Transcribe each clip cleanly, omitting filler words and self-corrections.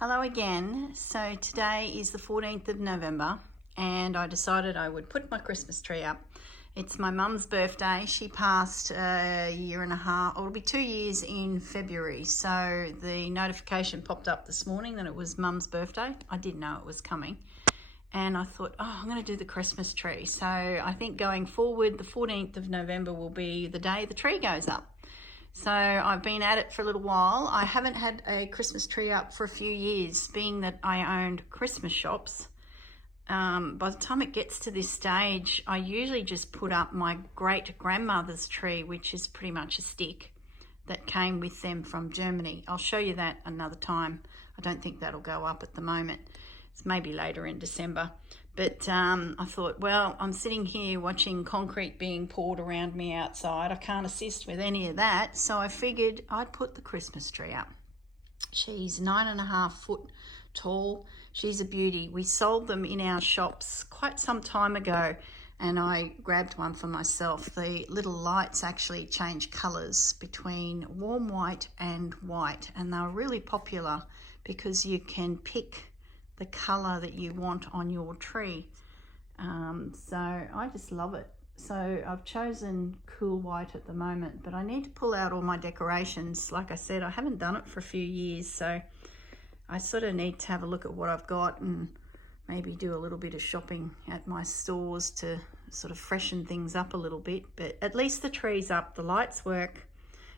Hello again. So today is the 14th of November and I decided I would put my Christmas tree up. It's my mum's birthday. She passed a year and a half, or it'll be 2 years in February. So the notification popped up this morning that it was mum's birthday. I didn't know it was coming. And I thought, oh, I'm going to do the Christmas tree. So I think going forward, the 14th of November will be the day the tree goes up. So I've been at it for a little while. I haven't had a Christmas tree up for a few years, being that I owned Christmas shops. By the time it gets to this stage, I usually just put up my great-grandmother's tree, which is pretty much a stick that came with them from Germany. I'll show you that another time. I don't think that'll go up at the moment. It's maybe later in December. But I thought, well, I'm sitting here watching concrete being poured around me outside. I can't assist with any of that. So I figured I'd put the Christmas tree up. She's 9.5 foot tall. She's a beauty. We sold them in our shops quite some time ago, and I grabbed one for myself. The little lights actually change colours between warm white and white, and they're really popular because you can pick the colour that you want on your tree. So I just love it. So I've chosen cool white at the moment, but I need to pull out all my decorations. Like I said, I haven't done it for a few years, so I sort of need to have a look at what I've got and maybe do a little bit of shopping at my stores to sort of freshen things up a little bit. But at least the tree's up, the lights work.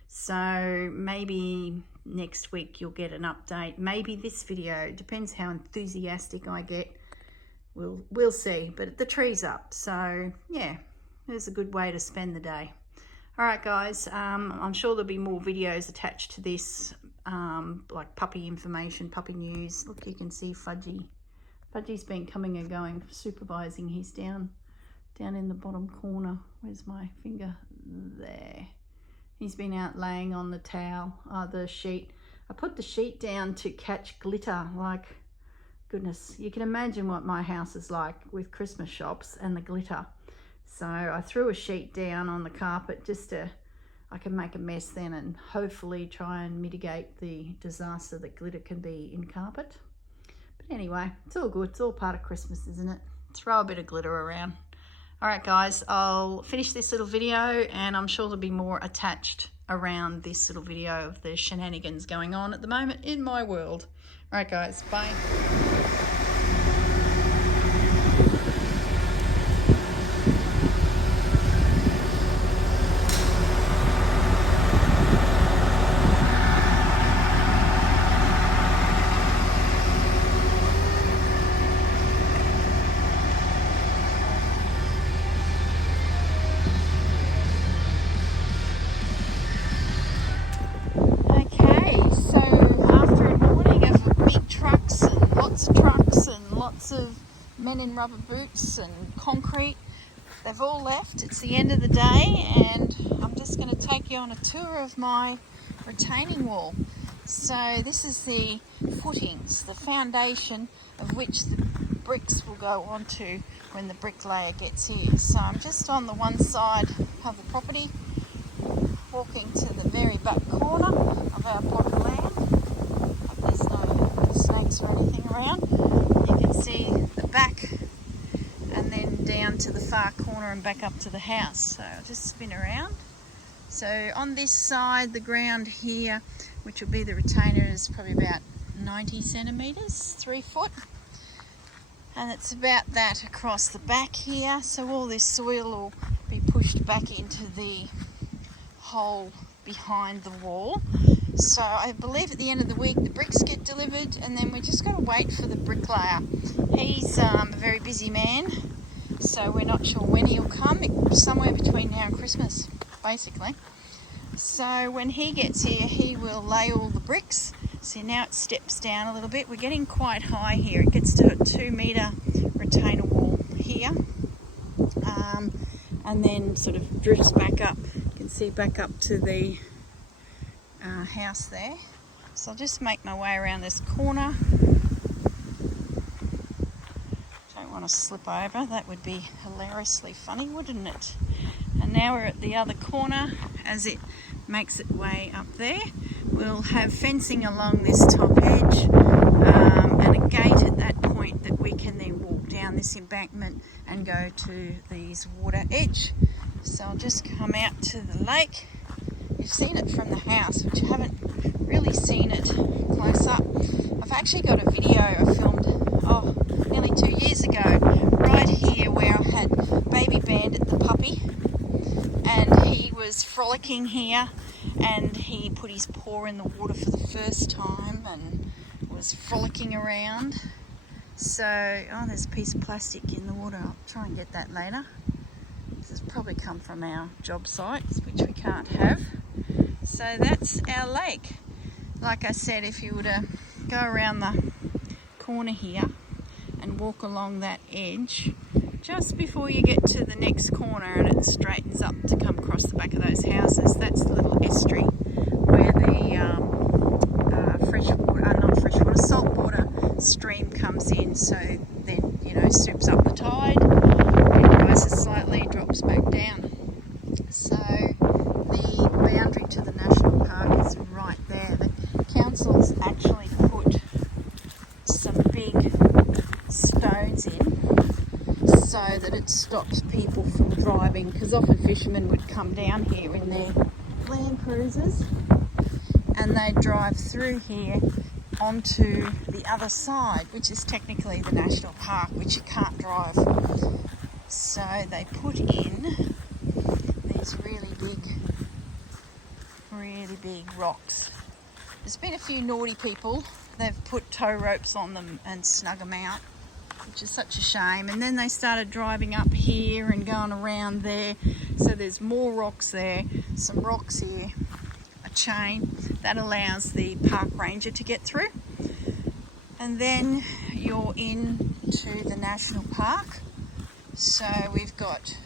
So maybe next week you'll get an update. Maybe this video, depends how enthusiastic I get. We'll see. But the tree's up, so yeah, there's a good way to spend the day. All right, guys. I'm sure there'll be more videos attached to this, like puppy information, puppy news. Look, you can see Fudgy. Fudgy's been coming and going, supervising. He's down in the bottom corner. Where's my finger? There. He's been out laying on the towel, the sheet. I put the sheet down to catch glitter. Like, goodness, you can imagine what my house is like with Christmas shops and the glitter. So I threw a sheet down on the carpet just to, I can make a mess then and hopefully try and mitigate the disaster that glitter can be in carpet. But anyway, it's all good. It's all part of Christmas, isn't it? Throw a bit of glitter around. All right, guys, I'll finish this little video and I'm sure there'll be more attached around this little video of the shenanigans going on at the moment in my world. All right, guys, bye. Of men in rubber boots and concrete, they've all left. It's the end of the day and I'm just going to take you on a tour of my retaining wall. So this is the footings, the foundation of which the bricks will go onto when the bricklayer gets here. So I'm just on the one side of the property, walking to the very back corner of our plot of land. There's no snakes or anything around. See the back and then down to the far corner and back up to the house. So I'll just spin around. So on this side, the ground here, which will be the retainer, is probably about 90 centimetres, 3 foot. And it's about that across the back here. So all this soil will be pushed back into the hole behind the wall. So I believe at the end of the week the bricks get delivered and then we just got to wait for the bricklayer. He's a very busy man, so we're not sure when he'll come. It's somewhere between now and Christmas, basically. So when he gets here, he will lay all the bricks. See, now it steps down a little bit. We're getting quite high here. It gets to a 2 metre retainer wall here, and then sort of drifts back up. You can see back up to the house there. So I'll just make my way around this corner. Don't want to slip over. That would be hilariously funny, wouldn't it? And now we're at the other corner. As it makes its way up there, we'll have fencing along this top edge. that we can then walk down this embankment and go to these water edge. So I'll just come out to the lake. You've seen it from the house, but you haven't really seen it close up. I've actually got a video I filmed nearly 2 years ago right here where I had baby Bandit the puppy, and he was frolicking here, and he put his paw in the water for the first time and was frolicking around. So, there's a piece of plastic in the water. I'll try and get that later. This has probably come from our job sites, which we can't have. So that's our lake. Like I said, if you were to go around the corner here and walk along that edge, just before you get to the next corner and it straightens up to come across the back of those houses, that's the little estuary where the saltwater stream comes in. So then, soups up the tide, it rises slightly, drops back down. So the boundary to the national park is right there. The council's actually put some big stones in so that it stops people from driving, because often fishermen would come down here in their Land Cruisers and they drive through here onto the other side, which is technically the national park, which you can't drive. So they put in these really big rocks. There's been a few naughty people. They've put tow ropes on them and snug them out, which is such a shame. And then they started driving up here and going around there. So there's more rocks there, some rocks here, a chain that allows the park ranger to get through. And then you're into the national park. So we've got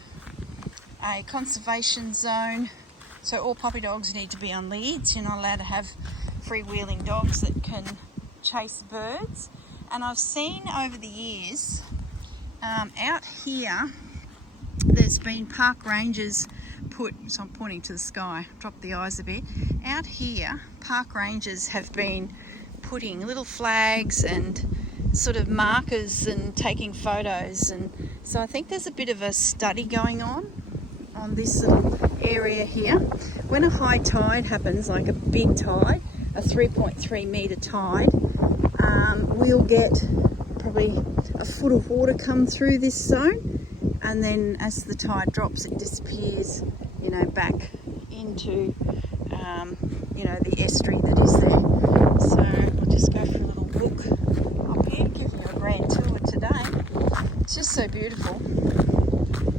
a conservation zone. So all puppy dogs need to be on leads. You're not allowed to have freewheeling dogs that can chase birds. And I've seen over the years, out here, there's been park rangers so I'm pointing to the sky, drop the eyes a bit. Out here, park rangers have been putting little flags and sort of markers and taking photos. And so I think there's a bit of a study going on this little area here. When a high tide happens, like a big tide, a 3.3 metre tide, we'll get probably a foot of water come through this zone, and then as the tide drops it disappears, back into the estuary that is there. So I'll just go for a little walk up here, give you a grand tour today. It's just so beautiful.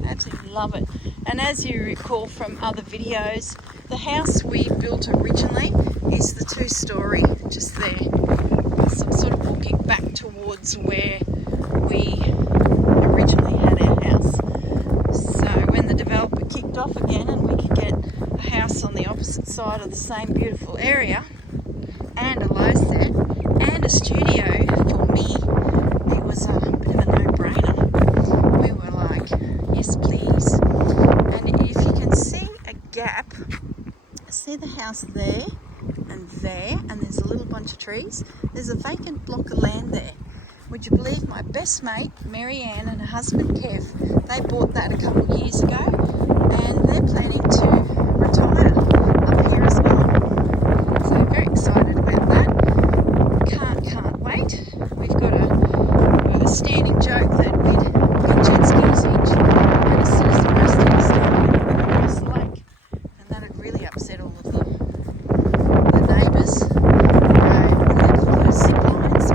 Absolutely love it. And as you recall from other videos, the house we built originally is the 2-story, just there. So I'm sort of walking back towards where we originally had our house. So when the developer kicked off again and we could get a house on the opposite side of the same beautiful area, and a low set, and a studio, for me, it was a bit of a no-brainer. We were like, yes please. And if you can see a gap, see the house there, and there's a little bunch of trees. There's a vacant block of land there. Would you believe my best mate, Mary Ann, and her husband, Kev, they bought that a couple of years ago, and they're planning to retire up here as well. So very excited about that. Can't wait. We've got a standing joke that we'd put jet skis in, and as soon as the Rusties started across the lake, and that'd really upset all of the neighbours. What do they call those zip lines?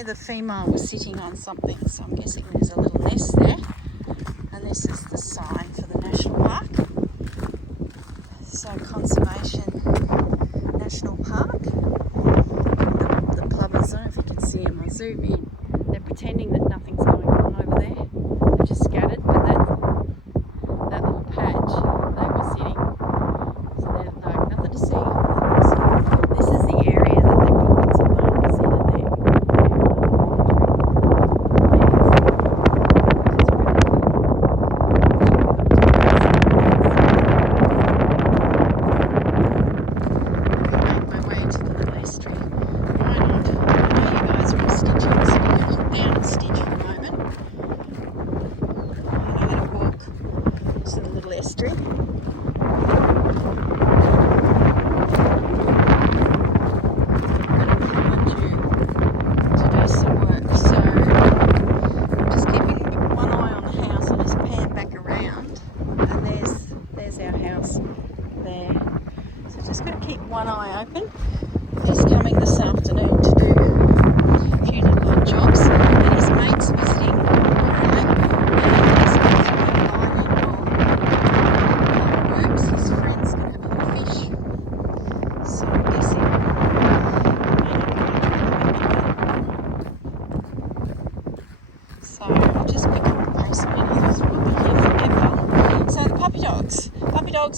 The female was sitting on something, so I'm guessing there's a little nest there. And this is the sign for the national park. So Conservation National Park. The plumbers, I don't know if you can see them, I'll zoom in. They're pretending that nothing's going on over there. They're just scattered.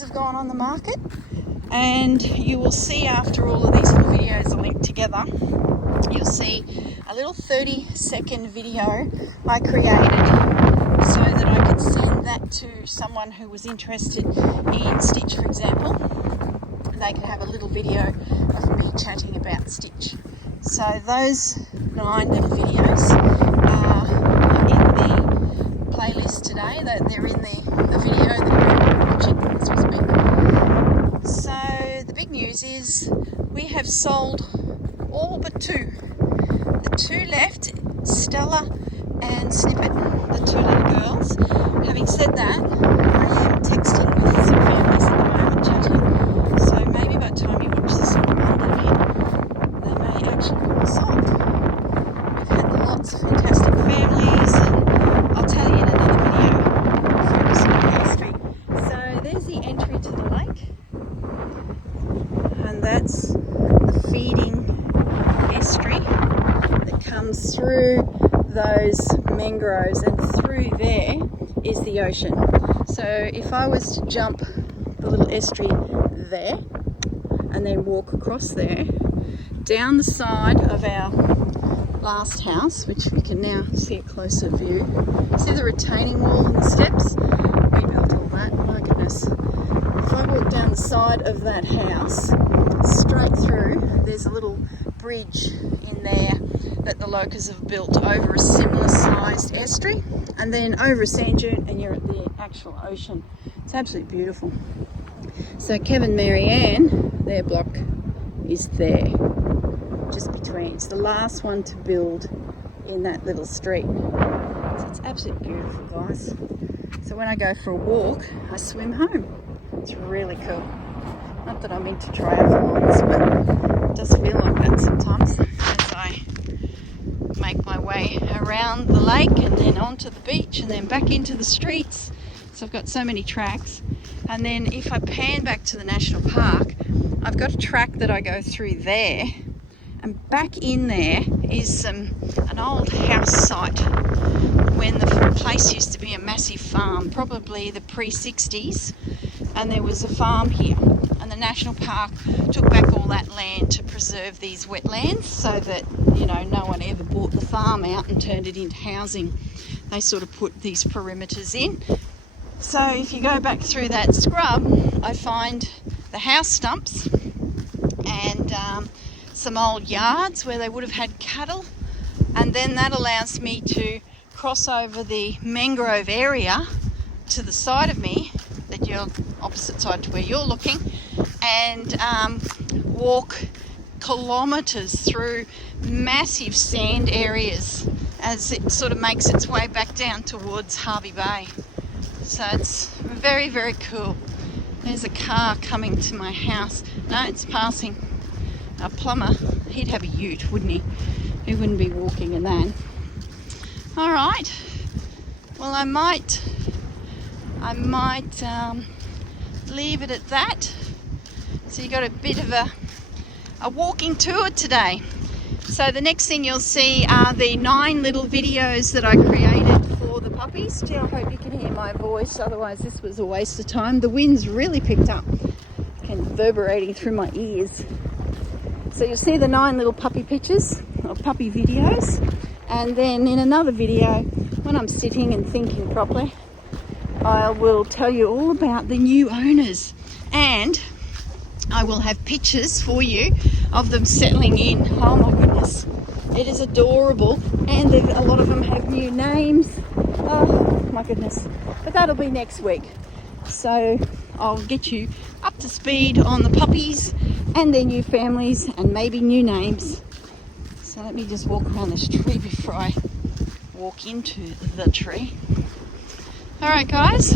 have gone on the market, and you will see after all of these little videos are linked together, you'll see a little 30-second video I created so that I could send that to someone who was interested in Stitch, for example. They could have a little video of me chatting about Stitch. So those 9 little videos are in the playlist today. They're in the video that you're watching as we speak. So the big news is we have sold all but 2. The 2 left, Stella and Snippet, the 2 little girls. Having said that, I am texting with some families at the moment, chatting. So maybe by the time you watch this on Monday, they may actually be sold. We've had lots of fantastic families, and I'll tell you in another video, focus on pastry. So there's the entry to the lake, and that's the feeding estuary that comes through those mangroves, and through there is the ocean. So if I was to jump the little estuary there and then walk across there, down the side of our last house, which we can now see a closer view, see the retaining wall and the steps? We built all that, my goodness. If I walk down the side of that house, straight through, there's a little bridge in there that the locals have built over a similar sized estuary, and then over a sand dune, and you're at the actual ocean. It's absolutely beautiful. So Kevin, Marianne, their block is there, just between. It's the last one to build in that little street. So it's absolutely beautiful, guys. So when I go for a walk, I swim home. It's really cool. Not that I'm into triathlons, but it does feel like that sometimes as I make my way around the lake and then onto the beach and then back into the streets. So I've got so many tracks. And then if I pan back to the national park, I've got a track that I go through there, and back in there is an old house site when the place used to be a massive farm, probably the pre-60s, and there was a farm here, and the national park took back all that land to preserve these wetlands so that, you know, no one ever bought the farm out and turned it into housing. They sort of put these perimeters in. So if you go back through that scrub, I find the house stumps and some old yards where they would have had cattle, and then that allows me to cross over the mangrove area to the side of me, that you're opposite side to where you're looking, and walk kilometres through massive sand areas as it sort of makes its way back down towards Harvey Bay. So it's very, very cool. There's a car coming to my house. No, it's passing. A plumber, he'd have a ute, wouldn't he? He wouldn't be walking in that. All right. Well, I might leave it at that. So you got a bit of a walking tour today. So the next thing you'll see are the 9 little videos that I created for the puppies. Gee, I hope you can hear my voice, otherwise this was a waste of time. The wind's really picked up, reverberating through my ears. So you'll see the 9 little puppy pictures, or puppy videos, and then in another video, when I'm sitting and thinking properly, I will tell you all about the new owners, and I will have pictures for you of them settling in. Oh my goodness, it is adorable, and a lot of them have new names. Oh my goodness, but that'll be next week. So I'll get you up to speed on the puppies and their new families and maybe new names. So let me just walk around this tree before I walk into the tree. All right, guys,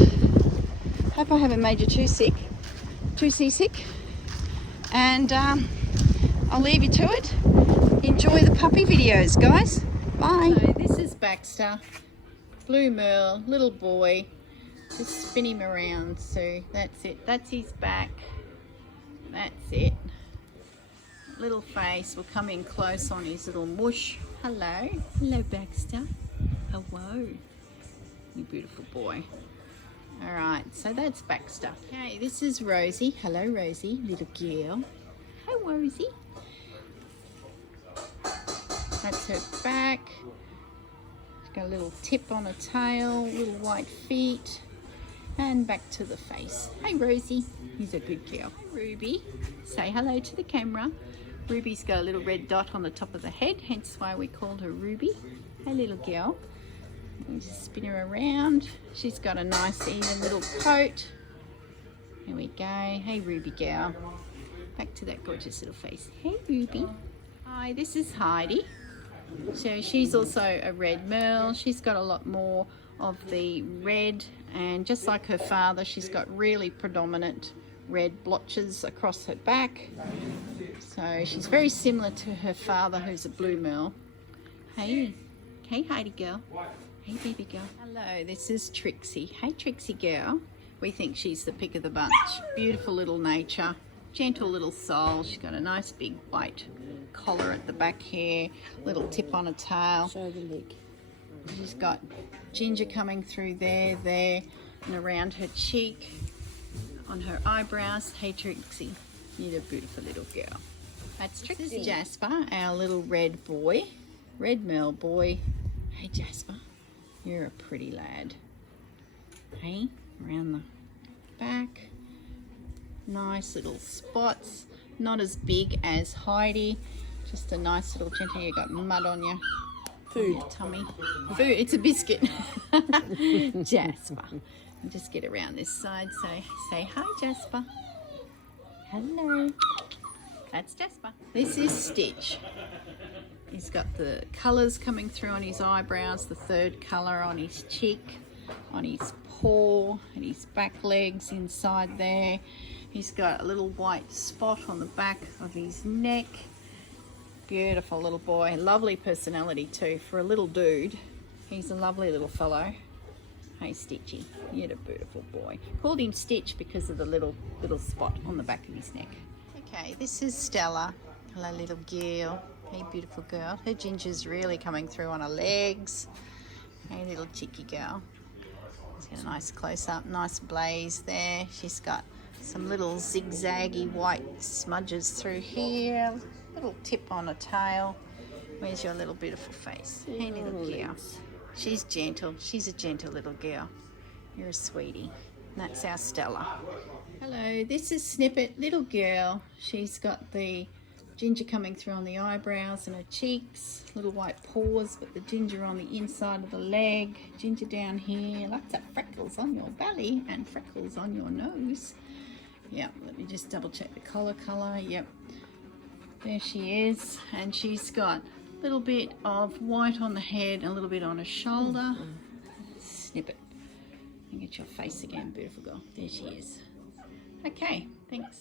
hope I haven't made you too seasick, and I'll leave you to it. Enjoy the puppy videos, guys. Bye. So this is Baxter, Blue Merle, little boy. Just spin him around. So that's it. That's his back. That's it. Little face. We'll come in close on his little mush. Hello. Hello, Baxter. Hello. You beautiful boy. All right, so that's back stuff. Okay, this is Rosie. Hello, Rosie, little girl. Hi, Rosie. That's her back. She's got a little tip on her tail, little white feet, and back to the face. Hey, Rosie. He's a good girl. Hi, Ruby. Say hello to the camera. Ruby's got a little red dot on the top of the head, hence why we called her Ruby. Hey, little girl. You just spin her around. She's got a nice even little coat. There we go. Hey, Ruby girl. Back to that gorgeous little face. Hey, Ruby. Hi, this is Heidi. So she's also a red merle. She's got a lot more of the red, and just like her father, she's got really predominant red blotches across her back. So she's very similar to her father, who's a blue merle. Hey, hey, Heidi girl. Hey, baby girl. Hello, this is Trixie. Hey, Trixie girl. We think she's the pick of the bunch. Beautiful little nature, gentle little soul. She's got a nice big white collar at the back here, little tip on her tail. Show the leg. She's got ginger coming through there, and around her cheek, on her eyebrows. Hey, Trixie, you're a beautiful little girl. That's Trixie. This is Jasper, our little red boy, red merle boy. Hey, Jasper. You're a pretty lad. Hey, around the back. Nice little spots. Not as big as Heidi. Just a nice little gentle. You got mud on your tummy. Food. It's a biscuit. Jasper. And just get around this side. Say hi, Jasper. Hello. That's Jasper. This is Stitch. He's got the colours coming through on his eyebrows, the third colour on his cheek, on his paw, and his back legs inside there. He's got a little white spot on the back of his neck. Beautiful little boy. Lovely personality too for a little dude. He's a lovely little fellow. Hey, Stitchy, you're a beautiful boy. Called him Stitch because of the little spot on the back of his neck. Okay, this is Stella. Hello, little girl. Hey, beautiful girl. Her ginger's really coming through on her legs. Hey, little cheeky girl. She's got a nice close-up, nice blaze there. She's got some little zigzaggy white smudges through here. Little tip on her tail. Where's your little beautiful face? Hey, little girl. She's gentle. She's a gentle little girl. You're a sweetie. And that's our Stella. Hello, this is Snippet, little girl. She's got the ginger coming through on the eyebrows and her cheeks, little white paws, but the ginger on the inside of the leg, ginger down here, lots of freckles on your belly and freckles on your nose. Yep, let me just double check the collar colour. Yep, there she is, and she's got a little bit of white on the head and a little bit on her shoulder. Snippet. And get your face again, beautiful girl. There she is. Okay, thanks.